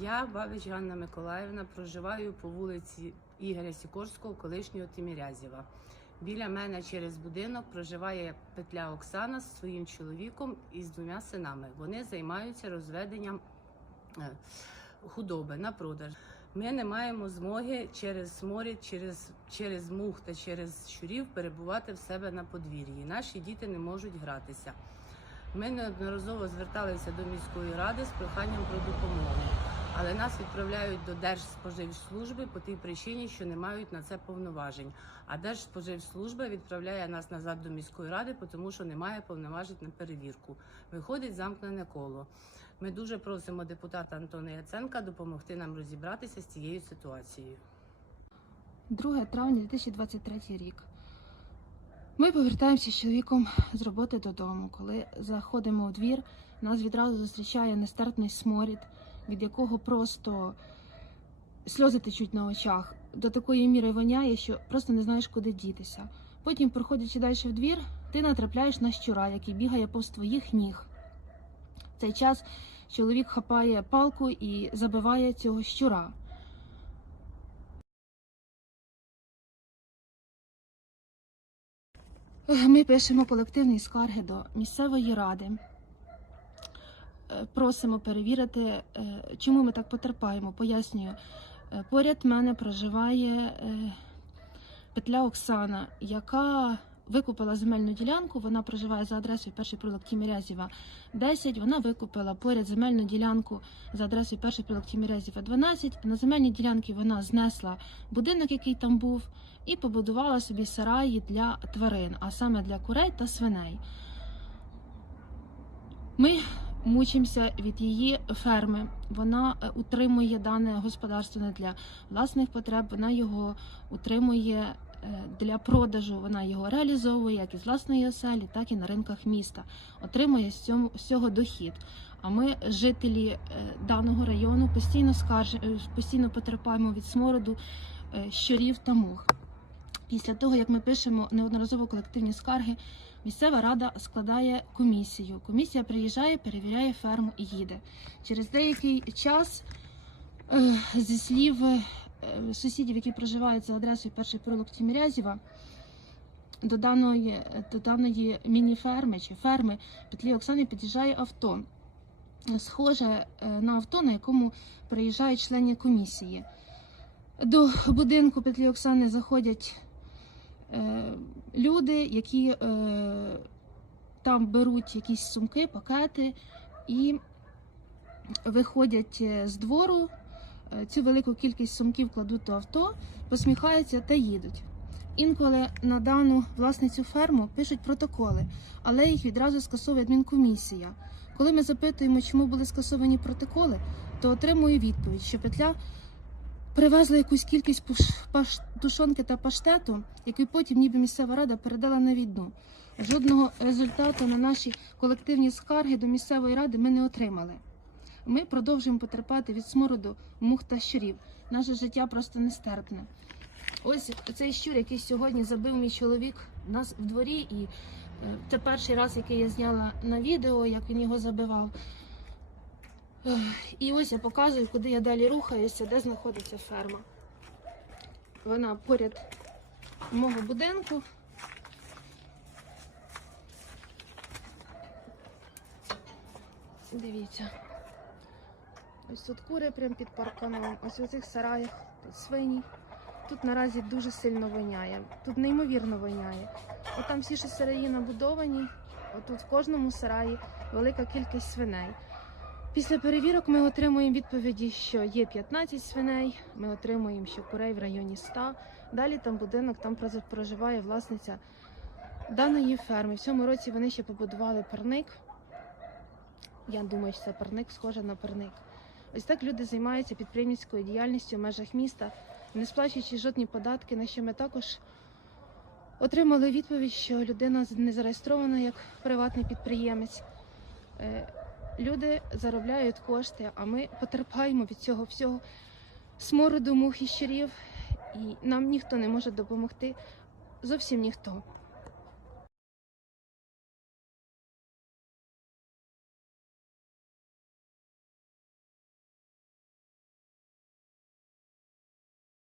Я Бабич Ганна Миколаївна, проживаю по вулиці Ігоря Сікорського, колишнього Тімірязєва. Біля мене через будинок проживає петля Оксана з своїм чоловіком і з двома синами. Вони займаються розведенням е, худоби на продаж. Ми не маємо змоги через сморід, через, через мух та через щурів перебувати в себе на подвір'ї. Наші діти не можуть гратися. Ми неодноразово зверталися до міської ради з проханням про допомогу, але нас відправляють до Держспоживслужби по тій причині, що не мають на це повноважень. А Держспоживслужба відправляє нас назад до міської ради, тому що немає повноважень на перевірку. Виходить замкнене коло. Ми дуже просимо депутата Антона Яценка допомогти нам розібратися з цією ситуацією. 2 травня 2023 рік. Ми повертаємося з чоловіком з роботи додому. Коли заходимо у двір, нас відразу зустрічає нестерпний сморід, від якого просто сльози течуть на очах. До такої міри воняє, що просто не знаєш, куди дітися. Потім, проходячи далі в двір, ти натрапляєш на щура, який бігає повз твоїх ніг. В цей час чоловік хапає палку і забиває цього щура. Ми пишемо колективні скарги до місцевої ради. Е, Просимо перевірити, е, чому ми так потерпаємо. Пояснюю, Е, поряд мене проживає петля Оксана, яка викупила земельну ділянку. Вона проживає за адресою перший прилог Тімірязєва 10. Вона викупила поряд земельну ділянку за адресою перший прилог Тімірязєва 12. На земельній ділянці вона знесла будинок, який там був, і побудувала собі сараї для тварин, а саме для курей та свиней. Ми мучимося від її ферми. Вона е, утримує дане господарство не для власних потреб, вона його утримує е, для продажу. Вона його реалізовує як із власної оселі, так і на ринках міста. Отримує з цього дохід. А ми, жителі е, даного району, постійно скарж... постійно потерпаємо від смороду щурів та мух. Після того, як ми пишемо неодноразово колективні скарги, місцева рада складає комісію. Комісія приїжджає, перевіряє ферму і їде. Через деякий час, е, зі слів е, сусідів, які проживають за адресою перший прилог Тімірязєва, до даної, до даної міні-ферми чи ферми петлі Оксани під'їжджає авто. Схоже е, на авто, на якому приїжджають члени комісії. До будинку петлі Оксани заходять люди, які е, там беруть якісь сумки, пакети і виходять е, з двору. е, Цю велику кількість сумків кладуть до авто, посміхаються та їдуть. Інколи на дану власницю ферму пишуть протоколи, але їх відразу скасовує адмінкомісія. Коли ми запитуємо, чому були скасовані протоколи, то отримую відповідь, що петля привезла якусь кількість тушонки та паштету, який потім ніби місцева рада передала на відну. Жодного результату на наші колективні скарги до місцевої ради ми не отримали. Ми продовжуємо потерпати від смороду мух та щурів. Наше життя просто нестерпне. Ось цей щур, який сьогодні забив мій чоловік нас в дворі, і е, це перший раз, який я зняла на відео, як він його забивав. І ось я показую, куди я далі рухаюся, де знаходиться ферма. Вона поряд мого будинку. Дивіться. Ось тут кури прямо під парканом, ось у цих сараях тут свині. Тут наразі дуже сильно воняє. Тут неймовірно воняє. От там всі ще сараї набудовані, отут в кожному сараї велика кількість свиней. Після перевірок ми отримуємо відповіді, що є 15 свиней. Ми отримуємо, що курей в районі 100. Далі там будинок, там проживає власниця даної ферми. В цьому році вони ще побудували парник. Я думаю, що це парник схоже на парник. Ось так люди займаються підприємницькою діяльністю в межах міста, не сплачуючи жодні податки, на що ми також отримали відповідь, що людина не зареєстрована як приватний підприємець. Люди заробляють кошти, а ми потерпаємо від цього всього смороду мух і щирів, і нам ніхто не може допомогти. Зовсім ніхто.